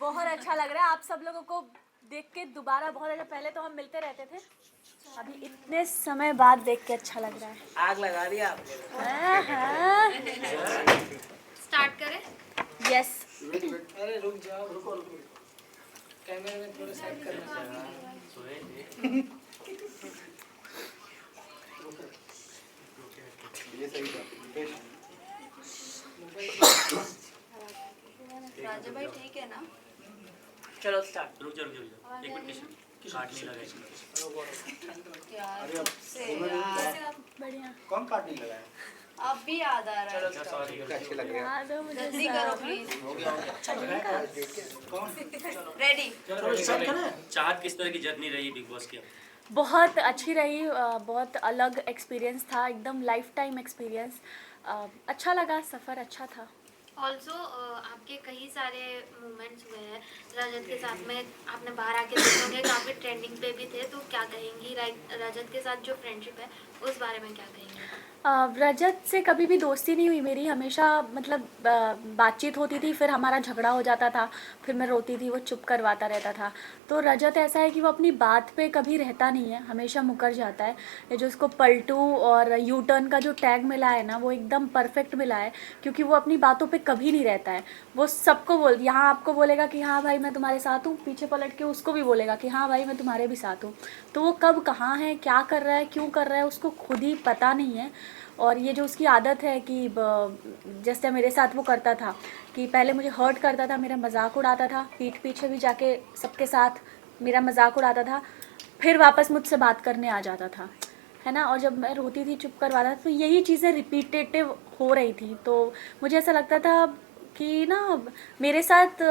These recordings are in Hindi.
बहुत अच्छा लग रहा है आप सब लोगों को देख के दोबारा। बहुत अच्छा, पहले तो हम मिलते रहते थे, अभी इतने समय बाद देख के अच्छा लग रहा है। आग लगा दिया आपने। स्टार्ट करें? यस। अरे रुक जाओ, रुको रुको, कैमरे में थोड़ा सेट करना चाहिए। ये सही था। राजा भाई ठीक है ना? चलो स्टार्ट। रुक जा एक मिनट, काट नहीं लगा यार बढ़िया। कौन काट नहीं लगाया? अब भी याद आ रहा है। चलो सॉरी, अच्छे लग रहे हैं। याद हो मुझे जल्दी करो प्लीज। हो गया कौन? रेडी? चलो स्टार्ट करें। चाहत किस तरह की जर्नी रही बिग बॉस की? बहुत अच्छी रही, बहुत अलग एक्सपीरियंस था, एकदम लाइफ टाइम एक्सपीरियंस। अच्छा लगा, सफ़र अच्छा था। ऑल्सो आपके कई सारे मोमेंट्स हुए हैं रजत के साथ में, आपने बाहर आके देखे होंगे, काफ़ी ट्रेंडिंग पे भी थे, तो क्या कहेंगी रजत के साथ जो फ्रेंडशिप है उस बारे में क्या कहेंगी? रजत से कभी भी दोस्ती नहीं हुई मेरी, हमेशा मतलब बातचीत होती थी, फिर हमारा झगड़ा हो जाता था, फिर मैं रोती थी, वो चुप करवाता रहता था। तो रजत ऐसा है कि वो अपनी बात पे कभी रहता नहीं है, हमेशा मुकर जाता है। ये जो उसको पलटू और यू टर्न का जो टैग मिला है ना, वो एकदम परफेक्ट मिला है, क्योंकि वो अपनी बातों पे कभी नहीं रहता है। वो सबको यहाँ आपको बोलेगा कि हाँ भाई मैं तुम्हारे साथ हूँ, पीछे पलट के उसको भी बोलेगा कि हाँ भाई मैं तुम्हारे भी साथ हूँ। तो वो कब कहाँ है, क्या कर रहा है, क्यों कर रहा है, उसको खुद ही पता नहीं है। और ये जो उसकी आदत है कि जैसे मेरे साथ वो करता था कि पहले मुझे हर्ट करता था, मेरा मजाक उड़ाता था, पीठ पीछे भी जाके सबके साथ मेरा मजाक उड़ाता था, फिर वापस मुझसे बात करने आ जाता था, है ना। और जब मैं रोती थी चुप करवाता था, तो यही चीज़ें रिपीटेटिव हो रही थी। तो मुझे ऐसा लगता था कि ना मेरे साथ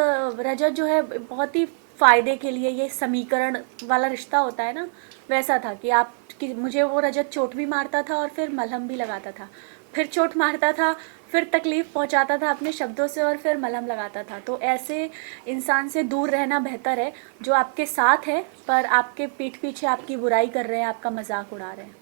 रजत जो है बहुत ही फ़ायदे के लिए, ये समीकरण वाला रिश्ता होता है ना, वैसा था कि आप कि मुझे वो रजत चोट भी मारता था और फिर मलहम भी लगाता था, फिर चोट मारता था, फिर तकलीफ़ पहुंचाता था अपने शब्दों से और फिर मलहम लगाता था। तो ऐसे इंसान से दूर रहना बेहतर है जो आपके साथ है पर आपके पीठ पीछे आपकी बुराई कर रहे हैं, आपका मजाक उड़ा रहे हैं।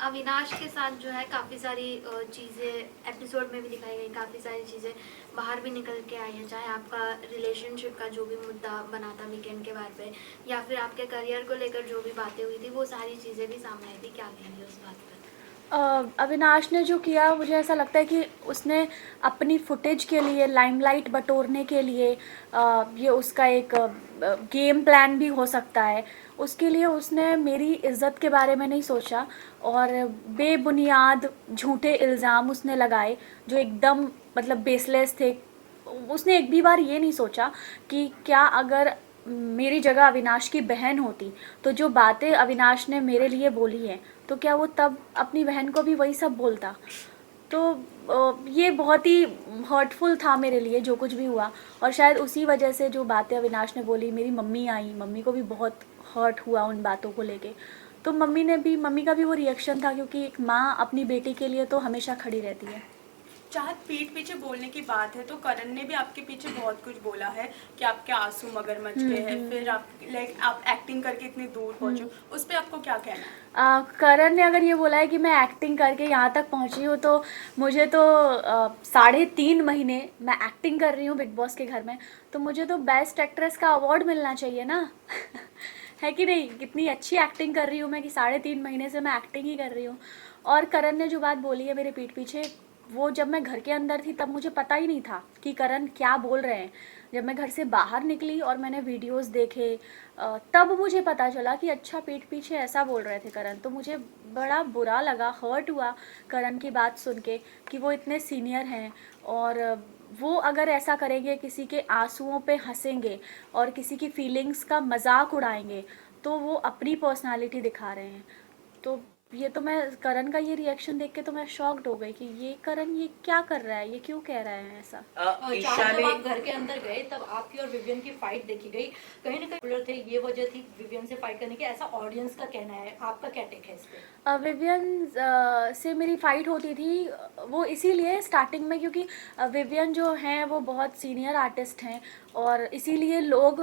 अविनाश के साथ जो है काफ़ी सारी चीज़ें एपिसोड में भी दिखाई गई, काफ़ी सारी चीज़ें बाहर भी निकल के आई हैं, चाहे आपका रिलेशनशिप का जो भी मुद्दा बना था वीकेंड के बाद पे, या फिर आपके करियर को लेकर जो भी बातें हुई थी, वो सारी चीज़ें भी सामने आई थी। क्या कहेंगे उस बात पर? अविनाश ने जो किया, मुझे ऐसा लगता है कि उसने अपनी फुटेज के लिए, लाइमलाइट बटोरने के लिए, ये उसका एक गेम प्लान भी हो सकता है। उसके लिए उसने मेरी इज़्ज़त के बारे में नहीं सोचा और बेबुनियाद झूठे इल्ज़ाम उसने लगाए जो एकदम मतलब बेसलेस थे। उसने एक भी बार ये नहीं सोचा कि क्या अगर मेरी जगह अविनाश की बहन होती तो जो बातें अविनाश ने मेरे लिए बोली हैं तो क्या वो तब अपनी बहन को भी वही सब बोलता। तो ये बहुत ही हर्टफुल था मेरे लिए जो कुछ भी हुआ। और शायद उसी वजह से जो बातें अविनाश ने बोली, मेरी मम्मी आई, मम्मी को भी बहुत हर्ट हुआ उन बातों को लेके। तो मम्मी का भी वो रिएक्शन था, क्योंकि एक माँ अपनी बेटी के लिए तो हमेशा खड़ी रहती है। चाहे पीठ पीछे बोलने की बात है तो करण ने भी आपके पीछे बहुत कुछ बोला है कि आपके आंसू मगरमच्छ के हैं, फिर आप एक्टिंग करके इतनी दूर पहुंचे, उस पर आपको क्या कहना है? करण ने अगर ये बोला है कि मैं एक्टिंग करके यहाँ तक पहुँची हूँ, तो मुझे तो 3.5 महीने मैं एक्टिंग कर रही हूँ बिग बॉस के घर में, तो मुझे तो बेस्ट एक्ट्रेस का अवार्ड मिलना चाहिए ना। है कि नहीं? कितनी अच्छी एक्टिंग कर रही हूँ मैं कि 3.5 महीने से मैं एक्टिंग ही कर रही हूँ। और करण ने जो बात बोली है मेरे पीठ पीछे, वो जब मैं घर के अंदर थी तब मुझे पता ही नहीं था कि करण क्या बोल रहे हैं। जब मैं घर से बाहर निकली और मैंने वीडियोस देखे, तब मुझे पता चला कि अच्छा पीठ पीछे ऐसा बोल रहे थे करण। तो मुझे बड़ा बुरा लगा, हर्ट हुआ करण की बात सुन के कि वो इतने सीनियर हैं और वो अगर ऐसा करेंगे, किसी के आंसुओं पे हंसेंगे और किसी की फीलिंग्स का मजाक उड़ाएंगे, तो वो अपनी पर्सनालिटी दिखा रहे हैं। तो ये तो मैं करण का ये रिएक्शन देख के तो मैं शॉक्ड हो गई कि ये करण ये क्या कर रहा है, ये क्यों कह रहा है ऐसा। जब आप घर के अंदर गए तब आपकी और विवियन की फाइट देखी गई, कहीं ना कहीं थे, ये वजह थी विवियन से फाइट करने की, ऐसा ऑडियंस का कहना है, आपका क्या टेक है इस पे? विवियन से मेरी फ़ाइट होती थी वो इसीलिए स्टार्टिंग में, क्योंकि विवियन जो हैं वो बहुत सीनियर आर्टिस्ट हैं और इसीलिए लोग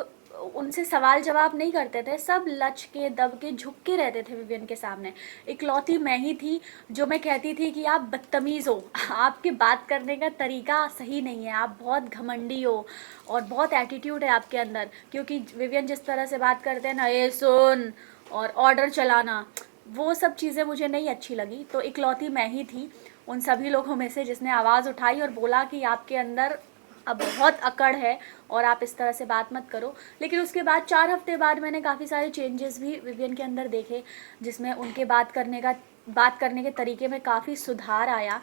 उनसे सवाल जवाब नहीं करते थे, सब लच के दब के झुक के रहते थे विवियन के सामने। इकलौती मैं ही थी जो मैं कहती थी कि आप बदतमीज़ हो, आपके बात करने का तरीका सही नहीं है, आप बहुत घमंडी हो और बहुत एटीट्यूड है आपके अंदर। क्योंकि विवियन जिस तरह से बात करते हैं ना, ये सुन और ऑर्डर चलाना, वो सब चीज़ें मुझे नहीं अच्छी लगी। तो इकलौती मैं ही थी उन सभी लोगों में से जिसने आवाज़ उठाई और बोला कि आपके अंदर अब बहुत अकड़ है और आप इस तरह से बात मत करो। लेकिन उसके बाद 4 हफ्ते बाद मैंने काफ़ी सारे चेंजेस भी विवियन के अंदर देखे, जिसमें उनके बात करने के तरीके में काफ़ी सुधार आया।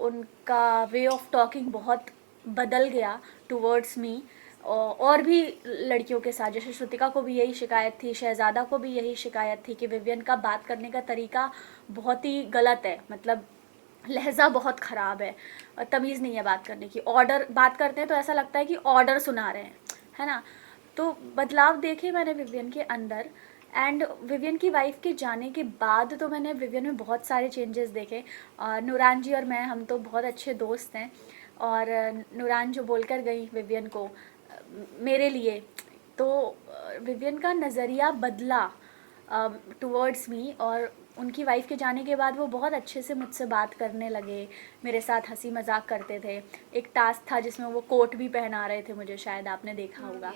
उनका वे ऑफ टॉकिंग बहुत बदल गया टुवर्ड्स मी। और भी लड़कियों के साथ, जैसे श्रुतिका को भी यही शिकायत थी, शहज़ादा को भी यही शिकायत थी कि विवियन का बात करने का तरीका बहुत ही गलत है, मतलब लहजा बहुत ख़राब है, तमीज़ नहीं है बात करने की। ऑर्डर बात करते हैं तो ऐसा लगता है कि ऑर्डर सुना रहे हैं, है ना। तो बदलाव देखे मैंने विवियन के अंदर। एंड विवियन की वाइफ के जाने के बाद तो मैंने विवियन में बहुत सारे चेंजेस देखे। नूरान जी और मैं, हम तो बहुत अच्छे दोस्त हैं, और नूरान जो बोलकर गई विवियन को मेरे लिए, तो विवियन का नज़रिया बदला टुवर्ड्स मी। और उनकी वाइफ के जाने के बाद वो बहुत अच्छे से मुझसे बात करने लगे, मेरे साथ हंसी मजाक करते थे। एक टास्क था जिसमें वो कोट भी पहना रहे थे मुझे, शायद आपने देखा होगा।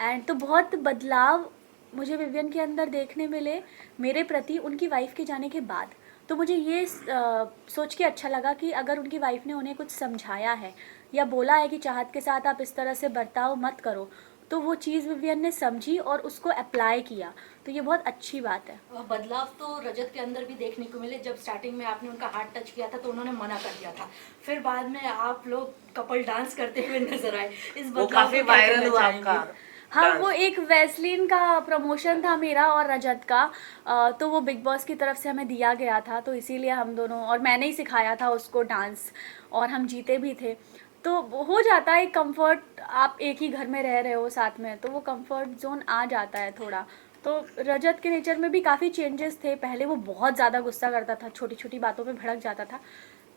एंड तो बहुत बदलाव मुझे विवियन के अंदर देखने मिले मेरे प्रति उनकी वाइफ के जाने के बाद। तो मुझे ये सोच के अच्छा लगा कि अगर उनकी वाइफ ने उन्हें कुछ समझाया है या बोला है कि चाहत के साथ आप इस तरह से बर्ताव मत करो, तो वो चीज़ विवियन ने समझी और उसको अप्लाई किया, तो ये बहुत अच्छी बात है। और बदलाव तो रजत के अंदर भी देखने को मिले। जब स्टार्टिंग में आपने उनका हाथ टच किया था तो उन्होंने मना कर दिया था, फिर बाद में आप लोग कपल डांस करते हुए नजर आए। इस वो बदलाव काफी को क्या वायरल कहना हुआ चाहेंगे? आपका हाँ, डांस। वो एक वैसलीन का प्रमोशन था मेरा और रजत का। तो वो बिग बॉस की तरफ से हमें दिया गया था, तो इसीलिए हम दोनों, और मैंने ही सिखाया था उसको डांस, और हम जीते भी थे। तो वो हो जाता है कंफर्ट, आप एक ही घर में रह रहे हो साथ में, तो वो कंफर्ट जोन आ जाता है थोड़ा। तो रजत के नेचर में भी काफ़ी चेंजेस थे। पहले वो बहुत ज़्यादा गुस्सा करता था, छोटी छोटी बातों पे भड़क जाता था।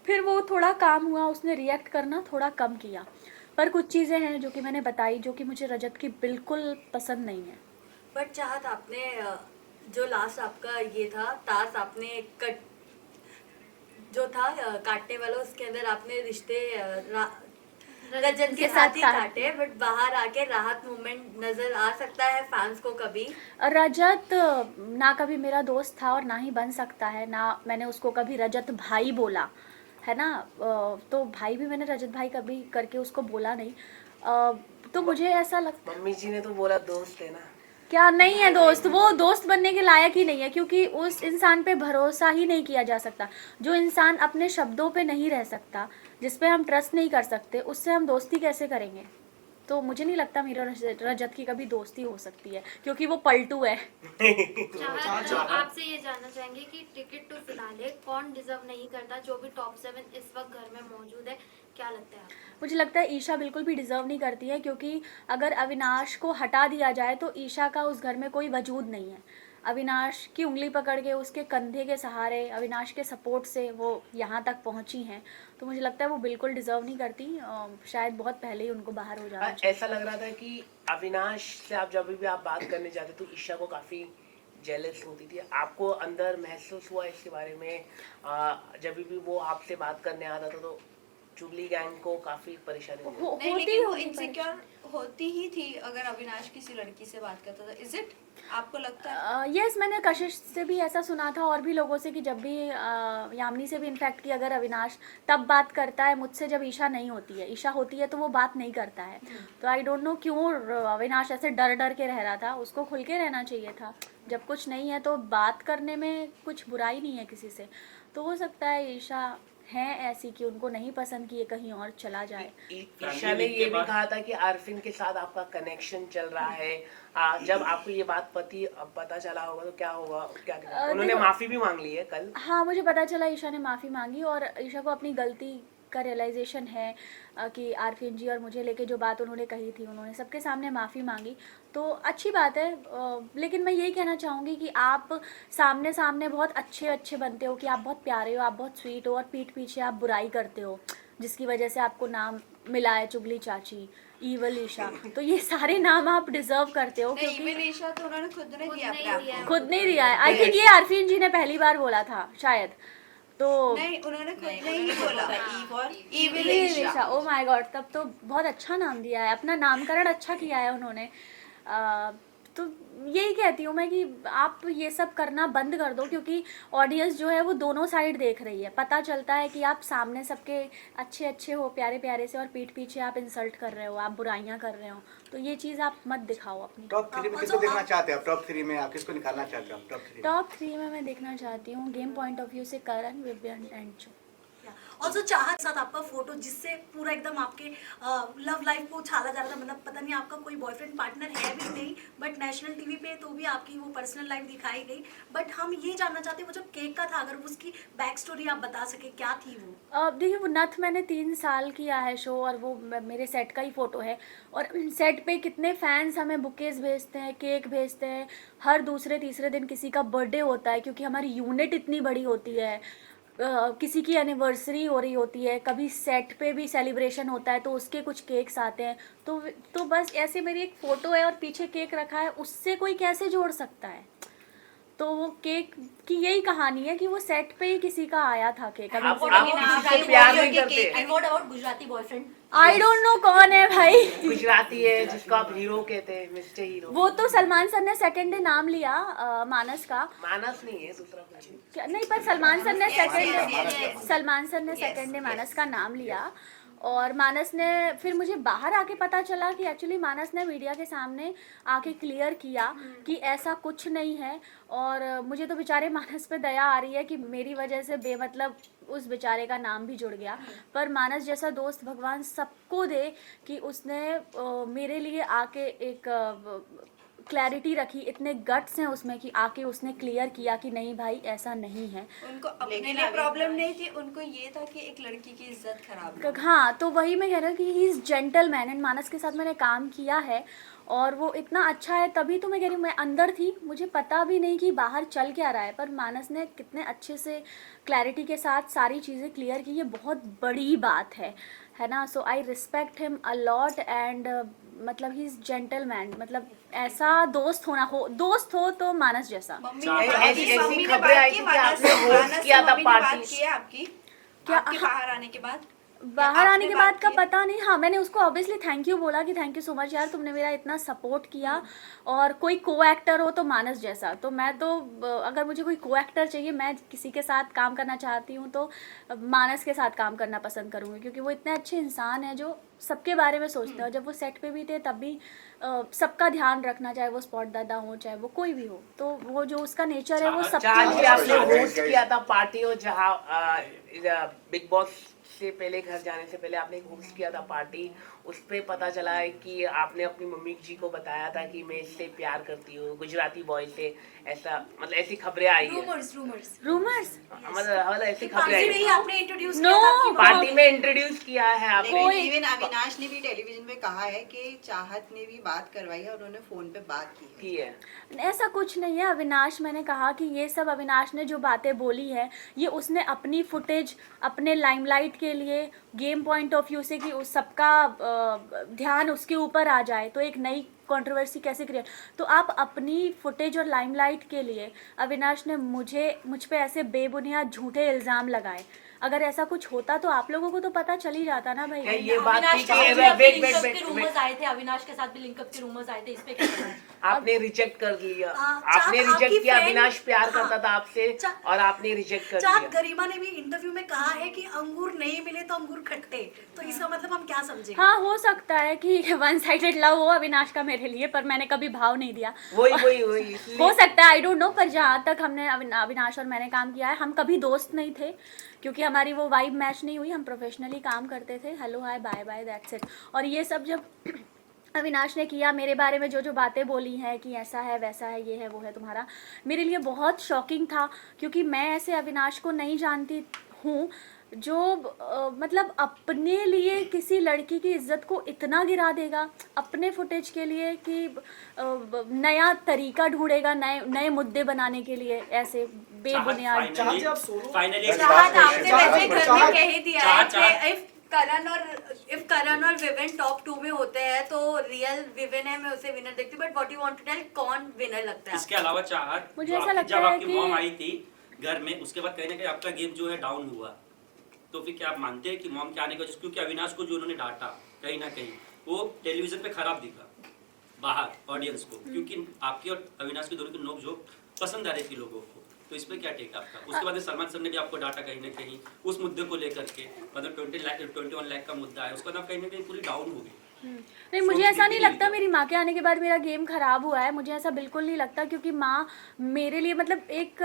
फिर वो थोड़ा काम हुआ, उसने रिएक्ट करना थोड़ा कम किया। पर कुछ चीज़ें हैं जो कि मैंने बताई जो कि मुझे रजत की बिल्कुल पसंद नहीं है। बट चाहत आपने जो लास्ट आपका ये था टास्क, आपने कट जो था काटने वाला, उसके अंदर आपने रिश्ते रजत के साथ ही काटे, बट बाहर आके राहत मूवमेंट नजर आ सकता है फैंस को कभी? रजत ना कभी मेरा दोस्त था और ना ही बन सकता है, ना मैंने उसको कभी रजत भाई बोला है ना। तो भाई भी मैंने रजत भाई कभी करके उसको बोला नहीं। तो मुझे ऐसा लगता, मम्मी जी ने तो बोला दोस्त है ना। क्या नहीं है दोस्त, वो दोस्त बनने के लायक ही नहीं है, क्योंकि उस इंसान पे भरोसा ही नहीं किया जा सकता। जो इंसान अपने शब्दों पे नहीं रह सकता, जिस पे हम ट्रस्ट नहीं कर सकते, उससे हम दोस्ती कैसे करेंगे। तो मुझे नहीं लगता मेरा रजत की कभी दोस्ती हो सकती है, क्योंकि वो पलटू है। चाहत आपसे ये जानना चाहेंगे कि टिकट टू फिनाले कौन डिजर्व नहीं करता, जो भी टॉप 7 इस वक्त घर में मौजूद है, क्या लगता है आपको? मुझे लगता है ईशा बिल्कुल भी डिज़र्व नहीं करती है, क्योंकि अगर अविनाश को हटा दिया जाए तो ईशा का उस घर में कोई वजूद नहीं है। अविनाश की उंगली पकड़ के, उसके कंधे के सहारे, अविनाश के सपोर्ट से वो यहाँ तक पहुँची हैं। तो मुझे लगता है वो बिल्कुल डिज़र्व नहीं करती। शायद बहुत पहले ही उनको बाहर हो जाना चाहिए। ऐसा लग रहा था कि अविनाश से आप जब भी आप बात करने जाते तो ईशा को काफी जेलस होती थी। आपको अंदर महसूस हुआ इसके बारे में? जब भी वो आपसे बात करने आता था तो चुगली गैंग को काफी परेशानी होती थी। नहीं, होती लेकिन वो होती इनसिक्योर होती ही थी अगर अविनाश किसी लड़की से बात करता था। इज इट, आपको लगता है? यस, मैंने कशिश से भी ऐसा सुना था और भी लोगों से, कि जब भी यामिनी से भी इनफैक्ट, कि अगर अविनाश तब बात करता है मुझसे जब ईशा नहीं होती है, ईशा होती है तो वो बात नहीं करता है। तो आई डोंट नो क्यों अविनाश ऐसे डर डर के रह रहा था। उसको खुल के रहना चाहिए था। जब कुछ नहीं है तो बात करने में कुछ बुराई नहीं है किसी से। तो हो सकता है ईशा हैं ऐसी कि उनको नहीं पसंद कि ये कहीं और चला जाए। ईशा ने ये भी कहा था कि आरफिन के साथ आपका कनेक्शन चल रहा है। जब आपको ये बात पता चला होगा तो क्या होगा, क्या उन्होंने माफी भी मांग ली है कल? हाँ, मुझे पता चला ईशा ने माफ़ी मांगी, और ईशा को अपनी गलती का रियलाइजेशन है कि आरफिन जी और मुझे लेके जो बात उन्होंने कही थी, उन्होंने सबके सामने माफ़ी मांगी। तो अच्छी बात है। लेकिन मैं यही कहना चाहूँगी कि आप सामने सामने बहुत अच्छे अच्छे बनते हो, कि आप बहुत प्यारे हो, आप बहुत स्वीट हो, और पीठ पीछे आप बुराई करते हो, जिसकी वजह से आपको नाम मिला है चुगली चाची, ईवल ईशा, तो ये सारे नाम आप डिजर्व करते हो नहीं, क्योंकि इवन ईशा तो उन्होंने खुद ने खुद दिया नहीं अपने दिया आप है। को। खुद नहीं दिया है। आई थिंक ये अरफीन जी ने पहली बार बोला था शायद, तो नहीं, उन्होंने खुद ने ही बोला evil evil Isha. Isha, oh my God, तब तो बहुत अच्छा नाम दिया है, अपना नामकरण अच्छा किया है उन्होंने। तो यही कहती हूँ मैं कि आप ये सब करना बंद कर दो, क्योंकि ऑडियंस जो है वो दोनों साइड देख रही है। पता चलता है कि आप सामने सबके अच्छे अच्छे हो, प्यारे प्यारे से, और पीठ पीछे आप इंसल्ट कर रहे हो, आप बुराइयां कर रहे हो, तो ये चीज़ आप मत दिखाओ अपनी। टॉप 3 में किसको देखना चाहते हैं आप? टॉप 3 में आप किसको निकालना चाहते हो? टॉप 3 टॉप 3 में मैं देखना चाहती हूँ गेम पॉइंट ऑफ व्यू से करण, विवियन एंड जो। और जो चाहत के साथ आपका फोटो, जिससे पूरा एकदम आपके लव लाइफ को उछाला जा रहा था, मतलब पता नहीं आपका कोई बॉयफ्रेंड पार्टनर है भी नहीं, बट नेशनल टीवी पे तो भी आपकी वो पर्सनल लाइफ दिखाई गई। बट हम ये जानना चाहते हैं वो जो केक का था, अगर उसकी बैक स्टोरी आप बता सके, क्या थी वो? देखिए वो नथ मैंने 3 साल किया है शो, और वो मेरे सेट का ही फ़ोटो है, और सेट पे कितने फैंस हमें बुकेज भेजते हैं, केक भेजते हैं, हर दूसरे तीसरे दिन किसी का बर्थडे होता है, क्योंकि हमारी यूनिट इतनी बड़ी होती है। किसी की एनिवर्सरी हो रही होती है, कभी सेट पे भी सेलिब्रेशन होता है तो उसके कुछ केक्स आते हैं, तो बस ऐसे मेरी एक फ़ोटो है और पीछे केक रखा है, उससे कोई कैसे जोड़ सकता है? तो वो केक की यही कहानी है कि वो सेट पे ही किसी का आया था केक। आप गुजराती प्यार boyfriend नहीं करते। And what about Gujarati boyfriend? I don't know कौन है भाई। गुजराती है जिसको आप हीरो कहते हैं, मिस्टर हीरो। वो तो सलमान सर ने सेकंड डे नाम लिया मानस का। मानस नहीं है, दूसरा कुछ है। क्या नहीं, पर सलमान सर ने सेकंड yes. सलमान सर ने सेकंड डे मानस का नाम लिया, और मानस ने फिर मुझे बाहर आके पता चला कि एक्चुअली मानस ने मीडिया के सामने आके क्लियर किया कि ऐसा कुछ नहीं है। और मुझे तो बेचारे मानस पे दया आ रही है कि मेरी वजह से बेमतलब उस बेचारे का नाम भी जुड़ गया। पर मानस जैसा दोस्त भगवान सबको दे कि उसने मेरे लिए आके एक क्लैरिटी रखी, इतने गट्स हैं उसमें कि आके उसने क्लियर किया कि नहीं भाई ऐसा नहीं है। उनको अपने लिए प्रॉब्लम नहीं थी, उनको ये था कि एक लड़की की इज्जत खराब ना हो। हाँ, तो वही मैं कह रहा हूँ कि ही इज़ जेंटलमैन, एंड मानस के साथ मैंने काम किया है और वो इतना अच्छा है, तभी तो मैं कह रही हूँ मैं अंदर थी, मुझे पता भी नहीं कि बाहर चल क्या रहा है, पर मानस ने कितने अच्छे से क्लैरिटी के साथ सारी चीज़ें क्लियर की, ये बहुत बड़ी बात है ना। So I respect him a lot, and मतलब ही इज़ जेंटलमैन, मतलब ऐसा दोस्त हो तो मानस जैसा। मम्मी ऐसी मम्मी ने खबरें बात आई की थी कि मानस आपने से, होस्ट किया था मम्मी ने बात पार्टी। की है आपकी क्या? आपके बाहर आने के बाद? बाहर आने आपने के बात बाद का की है? पता नहीं। हाँ, मैंने उसको ऑब्वियसली थैंक यू बोला कि थैंक यू सो मच यार, तुमने मेरा इतना सपोर्ट किया। और कोई को एक्टर हो तो मानस जैसा, तो मैं तो अगर मुझे कोई को एक्टर चाहिए, मैं किसी के साथ काम करना चाहती हूँ तो मानस के साथ काम करना पसंद करूँगी, क्योंकि वो इतने अच्छे इंसान हैं जो सबके बारे में सोचते हैं। और जब वो सेट पे भी थे तब भी सबका ध्यान रखना, चाहे वो स्पॉट दादा हो चाहे वो कोई भी हो, तो वो जो उसका नेचर है वो चाची सबके आपने होस्ट किया था पार्टी, और जहाँ बिग बॉस से पहले, घर जाने से पहले आपने एक होस्ट किया था पार्टी, उस पे पता चला है कि आपने अपनी मम्मी जी को बताया था कि मैं इससे प्यार करती हूँ, गुजराती बॉय से, ऐसा मतलब ऐसी खबरें आई है। रूमर्स। मतलब ऐसी खबरें पार्टी आई में ही है। आपने इंट्रोड्यूस No, किया था आपकी पार्टी में इंट्रोड्यूस किया है आपको। इवन अविनाश ने भी टेलीविजन में कहा है कि चाहत ने भी बात करवाई है और उन्होंने फोन पे बात की है। ऐसा कुछ नहीं है अविनाश। मैंने कहा कि ये सब अविनाश ने जो बातें बोली है, ये उसने अपनी फुटेज, अपने लाइमलाइट के लिए, गेम पॉइंट ऑफ व्यू से कि उस सबका ध्यान उसके ऊपर आ जाए, तो एक नई कंट्रोवर्सी कैसे क्रिएट। तो आप अपनी फुटेज और लाइमलाइट के लिए अविनाश ने मुझ पे ऐसे बेबुनियाद झूठे इल्ज़ाम लगाए। अगर ऐसा कुछ होता तो आप लोगों को तो पता चल ही जाता ना भाई। ये बात अविनाश थी के कि साथ भी वेट लिंकअप वेट के वेट रूमर्स आए थे, अविनाश के साथ भी लिंकअप के रूमर्स आए थे, इस पे क्या कहना है? आपने रिजेक्ट कर लिया। चाहत आपने आपकी रिजेक्ट किया। friend- अविनाश प्यार हाँ। करता था आपसे और आपने रिजेक्ट कर चाहत दिया। गरिमा ने भी इंटरव्यू में कहा है कि अंगूर नहीं मिले तो अंगूर खट्टे, तो इसका मतलब हम क्या समझे? हाँ, हो सकता है कि वन साइडेड लव हो अविनाश का मेरे लिए, पर मैंने कभी भाव नहीं दिया। वही हो सकता है, आई डोंट नो। पर जहाँ तक हमने अविनाश और मैंने काम किया है, हम कभी दोस्त नहीं थे, क्योंकि हमारी वो वाइब मैच नहीं हुई। हम प्रोफेशनली काम करते थे, hello hi bye bye that's it. और ये सब जब अविनाश ने किया, मेरे बारे में जो बातें बोली हैं कि ऐसा है वैसा है, ये है वो है तुम्हारा, मेरे लिए बहुत शॉकिंग था, क्योंकि मैं ऐसे अविनाश को नहीं जानती हूँ जो मतलब अपने लिए किसी लड़की की इज्जत को इतना गिरा देगा, अपने फुटेज के लिए कि नया तरीका ढूंढेगा नए मुद्दे बनाने के लिए, ऐसे बेबुनियाद। फाइनली चाहत आपने वैसे घर में कह ही दिया है कि करण और विवेन टॉप 2 में होते हैं तो रियल विवेन है, मैं उसे विनर देखती हूँ, but what you want to tell, कौन विनर लगता है? इसके अलावा चाहत, मुझे जो ऐसा लगता जब है आपकी कि- मॉम आई थी घर में, उसके बाद कहीं ना कहीं आपका गेम जो है डाउन हुआ, तो फिर क्या आप मानते हैं कि मॉम के आने की वजह से, क्योंकि अविनाश को जो उन्होंने डांटा कहीं ना कहीं वो टेलीविजन पे खराब दिखा बाहर ऑडियंस को, क्योंकि आपकी और अविनाश की दोनों की नोक-झोंक पसंद आ रही थी लोगों को, तो इस पे क्या टेक आपका? उसके बाद सलमान सर ने भी आपको डांटा कहीं ना कहीं उस मुद्दे को लेकर के, मतलब 21 लाख का मुद्दा है, उसके बाद आप कहीं ना कहीं पूरी डाउन हो गई। नहीं, मुझे ऐसा नहीं लगता मेरी माँ के आने के बाद मेरा गेम खराब हुआ है, मुझे ऐसा बिल्कुल नहीं लगता, क्योंकि माँ मेरे लिए मतलब एक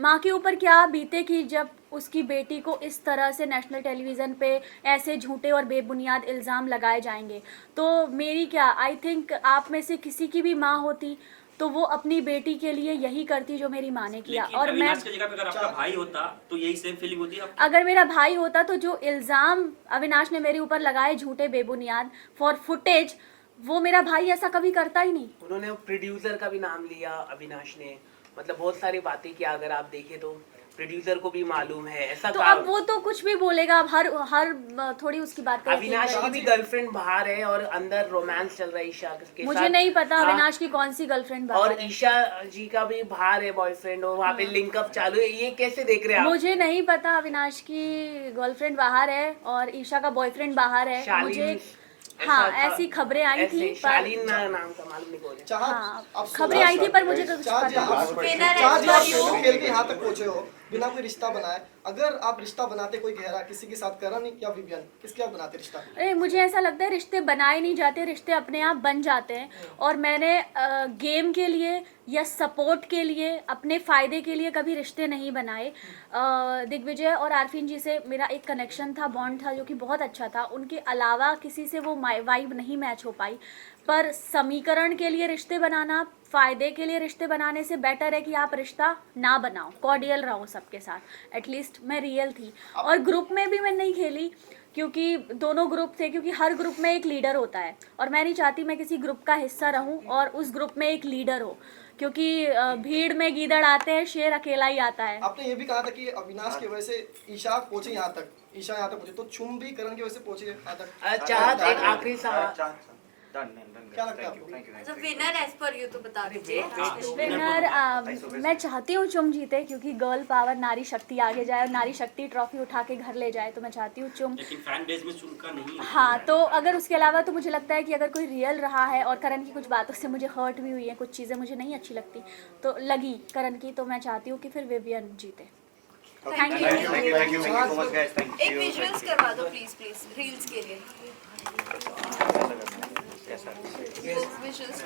माँ के ऊपर क्या बीते कि जब उसकी बेटी को इस तरह से नेशनल टेलीविज़न पे ऐसे झूठे और बेबुनियाद इल्ज़ाम लगाए जाएंगे, तो मेरी क्या, आई थिंक आप में से किसी की भी माँ होती तो वो अपनी बेटी के लिए यही करती जो मेरी माँ ने किया। लेकिन और मैं, अविनाश की जगह पे अगर आपका भाई होता तो यही सेम फीलिंग होती आपकी? अगर मेरा भाई होता तो जो इल्ज़ाम अविनाश ने मेरे ऊपर लगाए झूठे बेबुनियाद फॉर फुटेज, वो मेरा भाई ऐसा कभी करता ही नहीं। उन्होंने प्रोड्यूसर का भी नाम लिया अविनाश ने, मतलब बहुत सारी बातें किया, अगर आप देखें तो प्रोड्यूसर को भी मालूम है ऐसा तो कहा। अब वो तो कुछ भी बोलेगा, अब हर थोड़ी उसकी बात पे यकीन अविनाश की करें। भी गर्लफ्रेंड बाहर है और अंदर रोमांस चल रहा है ईशा के साथ। मुझे नहीं पता हाँ, अविनाश की कौन सी गर्लफ्रेंड बाहर और है। ईशा जी का भी बाहर है बॉयफ्रेंड, और वहाँ पे लिंकअप चालू है, ये कैसे देख रहे हैं आप? मुझे नहीं पता अविनाश की गर्लफ्रेंड बाहर है और ईशा का बॉयफ्रेंड बाहर है। शालीन, मुझे ऐसा हाँ था। ऐसी खबरें आई ऐसे थी, शालीन नाम का मालूम नहीं कौन है। हाँ खबरें आई थी, पर मुझे कुछ पता नहीं। खेल के यहाँ तक पहुंचे हो बिना कोई रिश्ता बनाए, अगर आप रिश्ता बनाते कोई गहरा किसी के साथ, करण या विवियन, किसके साथ बनाते रिश्ता? अरे मुझे ऐसा लगता है रिश्ते बनाए नहीं जाते, रिश्ते अपने आप बन जाते हैं। और मैंने गेम के लिए या सपोर्ट के लिए, अपने फ़ायदे के लिए कभी रिश्ते नहीं बनाए। दिग्विजय और आरफीन जी से मेरा एक कनेक्शन था, बॉन्ड था, जो कि बहुत अच्छा था, उनके अलावा किसी से वो वाइब नहीं मैच हो पाई। पर समीकरण के लिए रिश्ते बनाना, फ़ायदे के लिए रिश्ते बनाने से बेटर है कि आप रिश्ता ना बनाओ, कॉर्डियल रहो सबके साथ। एटलीस्ट मैं रियल थी, और ग्रुप में भी मैं नहीं खेली, क्योंकि दोनों ग्रुप थे, क्योंकि हर ग्रुप में एक लीडर होता है, और मैं नहीं चाहती मैं किसी ग्रुप का हिस्सा रहूं और उस ग्रुप में एक लीडर हो, क्योंकि भीड़ में गीदड़ आते हैं, शेर अकेला ही आता है। आपने ये भी कहा था कि अविनाश की वजह से ईशा पहुंची यहाँ तक, ईशा यहाँ तक पहुंची, तो चुम भी करण की वजह से पहुंची यहाँ तक। चाहत एक आखिरी सवाल, क्या लगता है आपको? विनर एज पर यू तो बता दीजिए। विनर मैं चाहती हूँ चुम जीते, क्योंकि गर्ल पावर, नारी शक्ति आगे जाए और नारी शक्ति ट्रॉफी उठा के घर ले जाए, तो मैं चाहती हूँ चुम। लेकिन फैन बेस में चुमका नहीं है। हाँ, तो अगर उसके अलावा तो मुझे लगता है कि अगर कोई रियल रहा है, और करण की कुछ बातों से मुझे हर्ट भी हुई है, कुछ चीज़ें मुझे नहीं अच्छी लगती तो लगी करण की, तो मैं चाहती हूँ कि फिर विवियन जीते। Thank you. Thank you so much guys, thank एक विजुअल्स करवा दो प्लीज रील्स के लिए। यू। विजुअल्स